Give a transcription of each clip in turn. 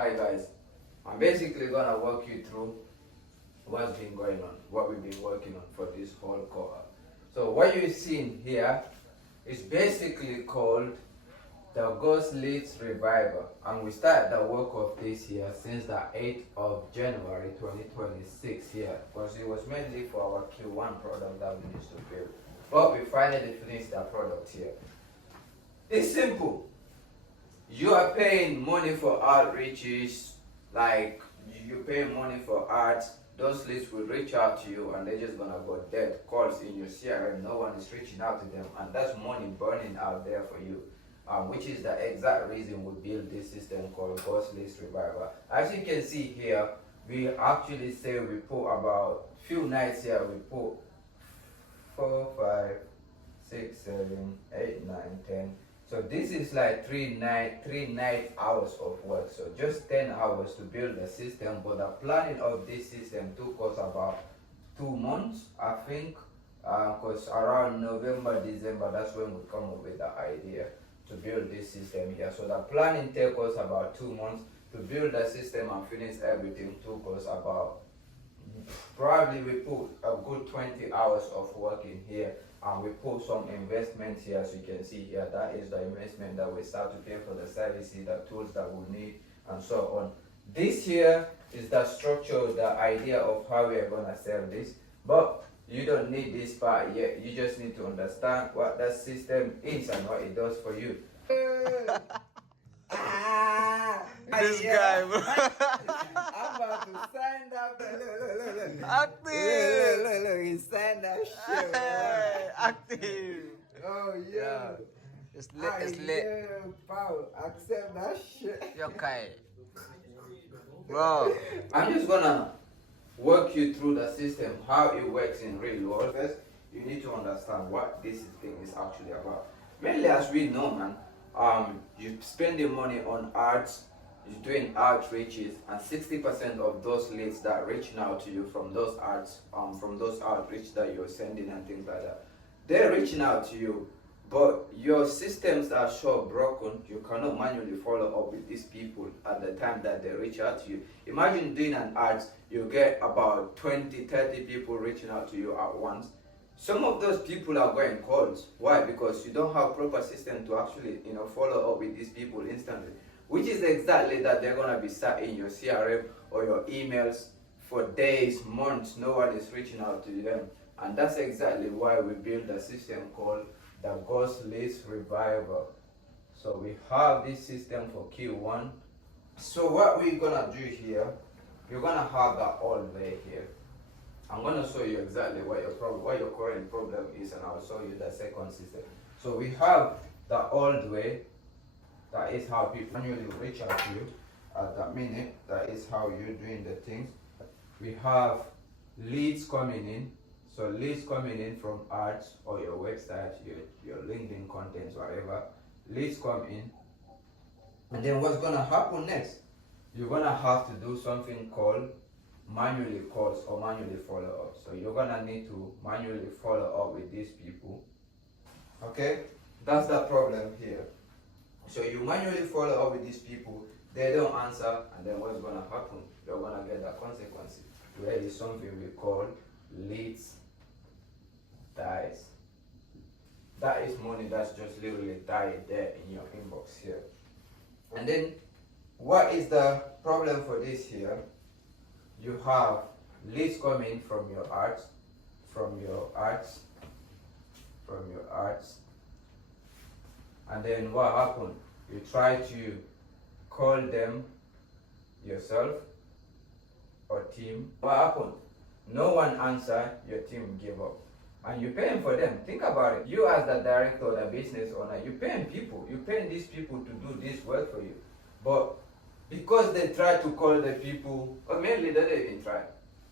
Hi guys, I'm basically gonna walk you through what's been going on, what we've been working on for this whole quarter. So what you're seeing here is basically called the Ghost Leads Revival, and we started the work of this year since the 8th of January 2026 here, because it was mainly for our Q1 product that we used to build. But we finally finished the product here. It's simple. You are paying money for outreaches, like you pay money for ads. Those leads will reach out to you and they're just gonna go dead. Calls in your CRM, no one is reaching out to them, and that's money burning out there for you. Which is the exact reason we built this system called Ghost Leads Revival. As you can see here, we actually say we put about few nights here, we put 4, 5, 6, 7, 8, 9, 10. So this is like three night hours of work. So just 10 hours to build the system, but the planning of this system took us about 2 months, I think, because around November, December, that's when we come up with the idea to build this system here. So the planning took us about 2 months. To build the system and finish everything took us about, probably we put a good 20 hours of work in here, and we put some investments here. As you can see here, that is the investment that we start to pay for the services, the tools that we need, and so on. This here is the structure, the idea of how we are going to sell this, but you don't need this part yet. You just need to understand what that system is and what it does for you. This guy, bro. I'm about to sign that. Look. Active. Look. He signed that shit. Hey, active. Oh, yeah. It's lit. It's lit. Yeah, Paul, accept that shit. Okay. Bro. I'm just gonna walk you through the system, how it works in real world. First, you need to understand what this thing is actually about. Mainly, as we know, man, you're spending money on ads, you're doing outreaches, and 60% of those leads that are reaching out to you from those ads, from those outreach that you're sending and things like that, they're reaching out to you, but your systems are so broken, you cannot manually follow up with these people at the time that they reach out to you. Imagine doing an ads, you get about 20, 30 people reaching out to you at once. Some of those people are going cold. Why? Because you don't have proper system to actually, follow up with these people instantly. Which is exactly that they're gonna be sat in your CRM or your emails for days, months. No one is reaching out to them, and that's exactly why we built a system called the Ghost Leads Revival. So we have this system for Q1. So what we're gonna do here, you're gonna have the old way here. I'm going to show you exactly what your current problem is, and I'll show you the second system. So we have the old way, that is how people manually reach out to you at that minute, that is how you're doing the things. We have leads coming in, so leads coming in from ads or your website, your LinkedIn contents, whatever. Leads come in, and then what's going to happen next? You're going to have to do something called manually calls or manually follow up. So you're gonna need to manually follow up with these people. Okay, that's the problem here. So you manually follow up with these people, they don't answer, and then what's gonna happen? You're gonna get the consequences. There is something we call leads dies. That is money that's just literally died there in your inbox here. And then what is the problem for this here? You have leads coming from your ads, and then what happened? You try to call them yourself or team. What happened? No one answered, your team gave up. And you're paying for them. Think about it. You as the director or the business owner, you're paying people. You're paying these people to do this work for you. But because they try to call the people, or mainly they didn't even try.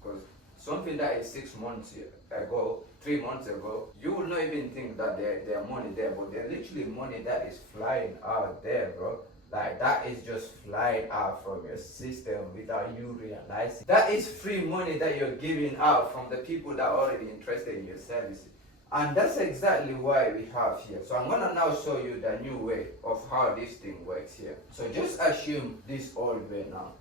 Because something that is 6 months ago, 3 months ago, you will not even think that there money there, but they're literally money that is flying out there, bro. Like, that is just flying out from your system without you realizing. That is free money that you're giving out from the people that are already interested in your services. And that's exactly why we have here. So I'm gonna now show you the new way of how this thing works here. So just assume this old way now.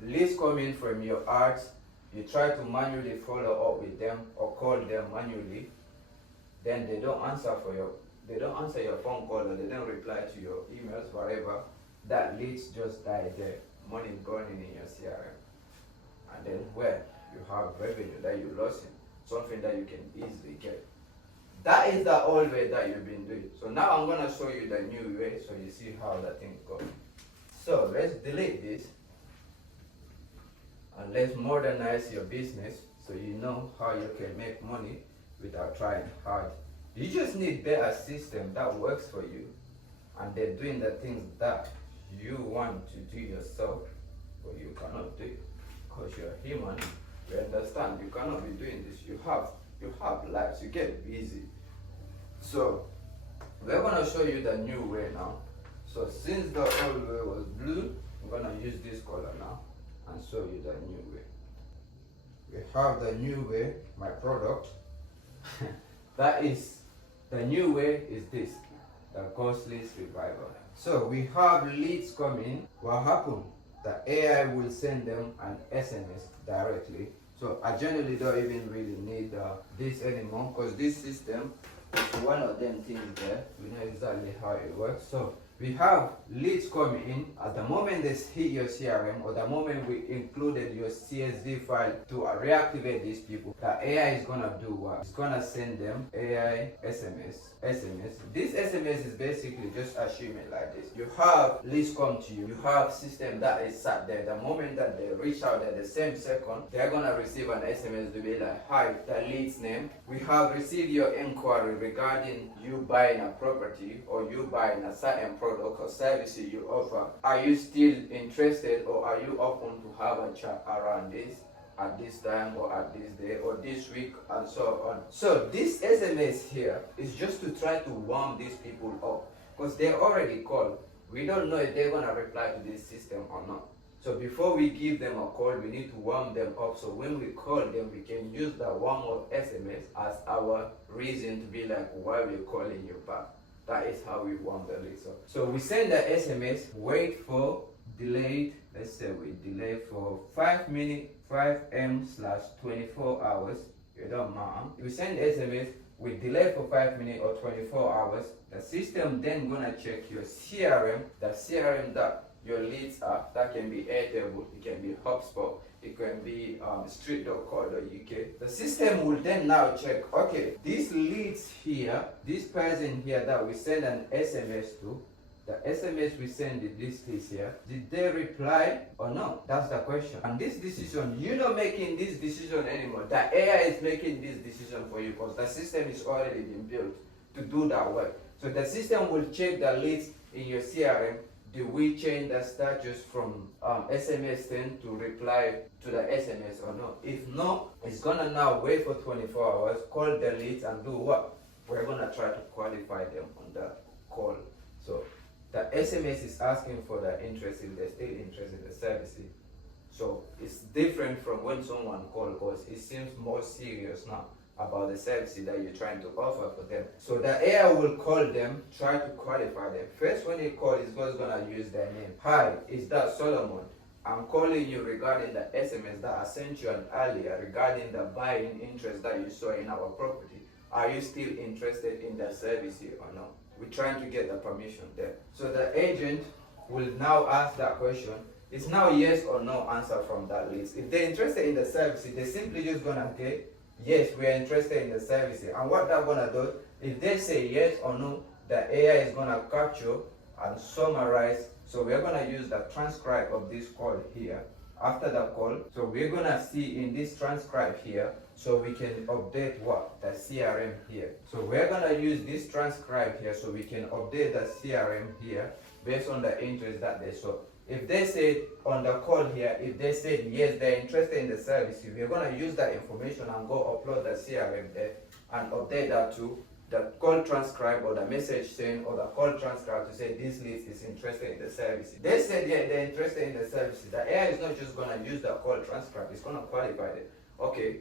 Leads come in from your ads, you try to manually follow up with them or call them manually, then they don't answer your phone call, or they don't reply to your emails, whatever. That leads just die there. Money gone in your CRM. And then where you have revenue that you lost in, something that you can easily get. That is the old way that you've been doing. So now I'm gonna show you the new way so you see how that thing goes. So let's delete this and let's modernize your business so you know how you can make money without trying hard. You just need better system that works for you, and they're doing the things that you want to do yourself, but you cannot do because you're human. You understand? You cannot be doing this. You have lives. You get busy. So we're gonna show you the new way now. So since the old way was blue, I'm gonna use this color now and show you the new way. We have the new way, my product. That is, the new way is this, the ghost leads revival. So we have leads coming. What happened? The AI will send them an SMS directly. So I generally don't even really need this anymore, because this system is one of them things there. We know exactly how it works. So we have leads coming in. At the moment they hit your CRM, or the moment we included your CSV file to reactivate these people, the AI is gonna do what? It's gonna send them AI SMS. This SMS is basically, just assume it like this. You have leads come to you. You have system that is sat there. The moment that they reach out at the same second, they're gonna receive an SMS to be like, hi, the lead's name. We have received your inquiry regarding you buying a property or you buying a certain product or service you offer. Are you still interested, or are you open to have a chat around this at this time or at this day or this week and so on? So this SMS here is just to try to warm these people up, because they already called. We don't know if they're gonna reply to this system or not. So before we give them a call, we need to warm them up. So when we call them, we can use the warm up SMS as our reason to be like, why we're calling you back. That is how we warm the leads up. So we send the SMS, wait for delayed, let's say we delay for 5 minutes, 5M/24 hours, it don't matter. We send SMS, we delay for 5 minutes or 24 hours. The system then gonna check your CRM, the CRM that your leads are. That can be Airtable, it can be HubSpot, it can be street.co.uk. The system will then now check, okay, these leads here, this person here that we send an SMS to, the SMS we send this case here, did they reply or not? That's the question. And this decision, you're not making this decision anymore. The AI is making this decision for you, because the system is already been built to do that work. So the system will check the leads in your CRM. Do we change the status from SMS sent to reply to the SMS or not? If not, it's gonna now wait for 24 hours, call the leads and do what? We're gonna try to qualify them on the call. So the SMS is asking for the interest, if they're still interested in the service. So it's different from when someone calls, because it seems more serious now about the service that you're trying to offer for them. So the AI will call them, try to qualify them. First, when he calls, it's first gonna use their name. Hi, is that Solomon? I'm calling you regarding the SMS that I sent you earlier regarding the buying interest that you saw in our property. Are you still interested in the service or not? We're trying to get the permission there. So the agent will now ask that question. It's now yes or no answer from that list. If they're interested in the service, they're simply just gonna get, yes, we are interested in the service. And what they're gonna do, if they say yes or no, the AI is gonna capture and summarize. So we're gonna use the transcribe of this call here. After the call, so we're gonna see in this transcribe here, so we can update what? The CRM here. So we're gonna use this transcribe here so we can update the CRM here based on the interest that they saw. If they said on the call here, if they said yes, they're interested in the service, we're gonna use that information and go upload the CRM there and update that to the call transcribe or the message sent or the call transcribe to say this list is interested in the service. They said yeah, they're interested in the service. The AI is not just gonna use the call transcribe, it's gonna qualify it. Okay,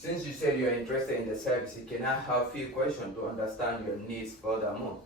Since you said you're interested in the service, can I have a few questions to understand your needs furthermore?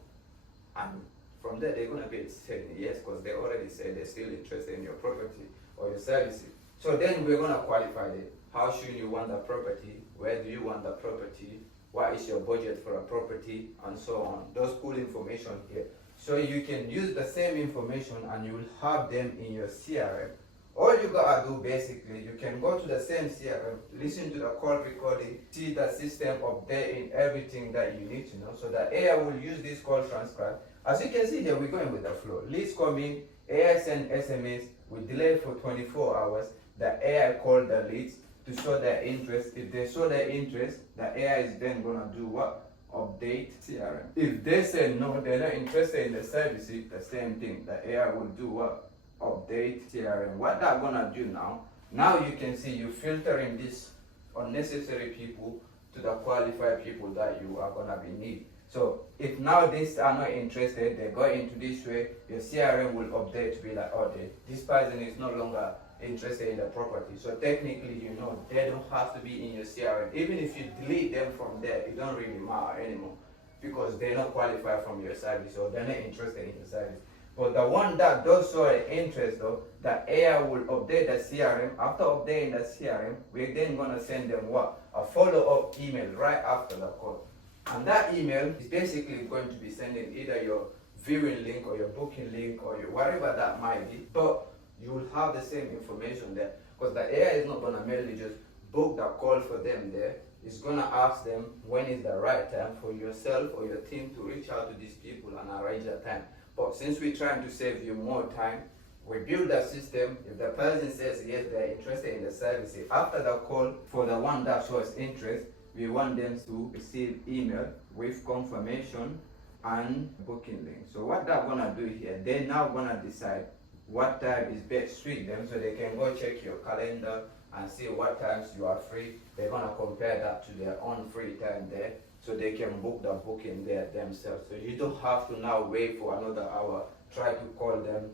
And from there, they're going to be saying yes, because they already said they're still interested in your property or your services. So then we're going to qualify it. How soon you want the property? Where do you want the property? What is your budget for a property? And so on. Those cool information here. So you can use the same information and you will have them in your CRM. All you gotta do basically, you can go to the same CRM, listen to the call recording, see the system updating everything that you need to know. So the AI will use this call transcribe. As you can see there, we're going with the flow. Leads come in, AI send SMS, we delay for 24 hours. The AI call the leads to show their interest. If they show their interest, the AI is then gonna do what? Update CRM. If they say no, they're not interested in the services, the same thing. The AI will do what? Update CRM. What they're gonna do now you can see you filtering this unnecessary people to the qualified people that you are gonna be need. So if now these are not interested, they go into this way, your CRM will update to be like, oh, this person is no longer interested in the property. So technically, you know, they don't have to be in your CRM. Even if you delete them from there, it don't really matter anymore, because they're not qualified from your service or they're not interested in your service. But the one that does show an interest though, the AI will update the CRM. After updating the CRM, we're then gonna send them what? A follow-up email right after the call. And that email is basically going to be sending either your viewing link or your booking link or your whatever that might be, but you will have the same information there, because the AI is not gonna merely just book the call for them there. It's gonna ask them when is the right time for yourself or your team to reach out to these people and arrange a time. But since we're trying to save you more time, we build a system. If the person says yes, they're interested in the service, after the call, for the one that shows interest, we want them to receive email with confirmation and booking link. So what they're gonna do here, they're now gonna decide what time is best suit them, so they can go check your calendar and see what times you are free. They're gonna compare that to their own free time there, so they can book the booking there themselves. So you don't have to now wait for another hour, try to call them,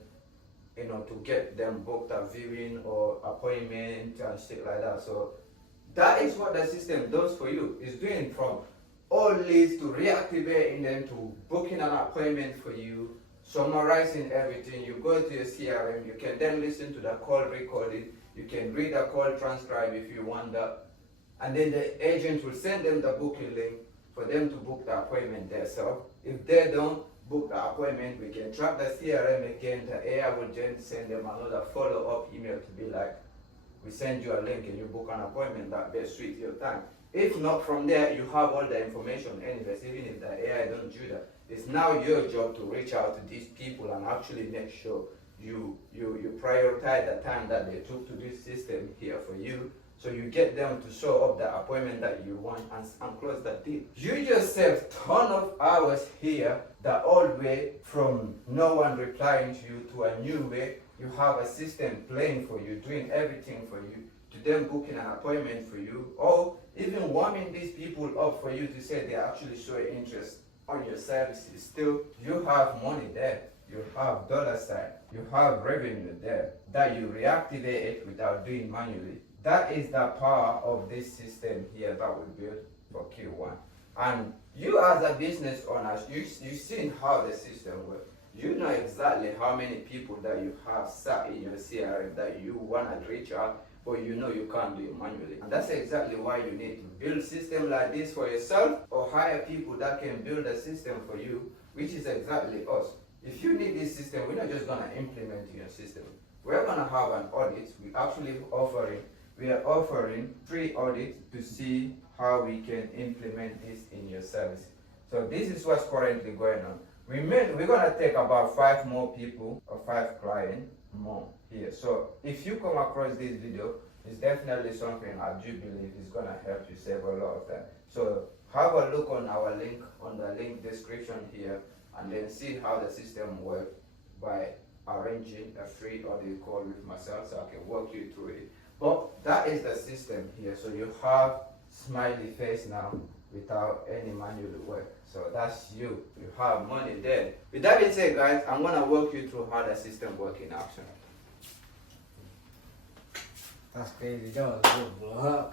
you know, to get them booked a viewing or appointment and shit like that. So that is what the system does for you. It's doing from all leads to reactivating them to booking an appointment for you, summarizing everything. You go to your CRM, you can then listen to the call recording, you can read the call transcribe if you want that, and then the agent will send them the booking link for them to book the appointment themselves. If they don't book the appointment, we can track the CRM again. The AI will then send them another follow-up email to be like, we send you a link and you book an appointment that best suits your time. If not, from there you have all the information anyways. Even if the AI don't do that, it's now your job to reach out to these people and actually make sure you prioritize the time that they took to this system here for you, so you get them to show up the appointment that you want and close that deal. You just save ton of hours here, the old way from no one replying to you to a new way. You have a system playing for you, doing everything for you, to them booking an appointment for you, or even warming these people up for you to say they actually show interest on your services. Still, you have money there, you have dollar sign, you have revenue there that you reactivate it without doing manually. That is the power of this system here that we built for Q1. And you as a business owner, you've seen how the system works. You know exactly how many people that you have sat in your CRM that you want to reach out, but you know you can't do it manually. And that's exactly why you need to build a system like this for yourself, or hire people that can build a system for you, which is exactly us. If you need this system, we're not just going to implement your system. We're going to have an audit. We are offering free audit to see how we can implement this in your service. So this is what's currently going on. We're gonna take about 5 more people or 5 clients more here. So if you come across this video, it's definitely something I do believe is gonna help you save a lot of time. So have a look on our link, on the link description here, and then see how the system works by arranging a free audio call with myself so I can walk you through it. But that is the system here. So you have smiley face now without any manual work. So that's you. You have money there. With that being said, guys, I'm gonna walk you through how the system works in action. That's crazy. That was good, bro.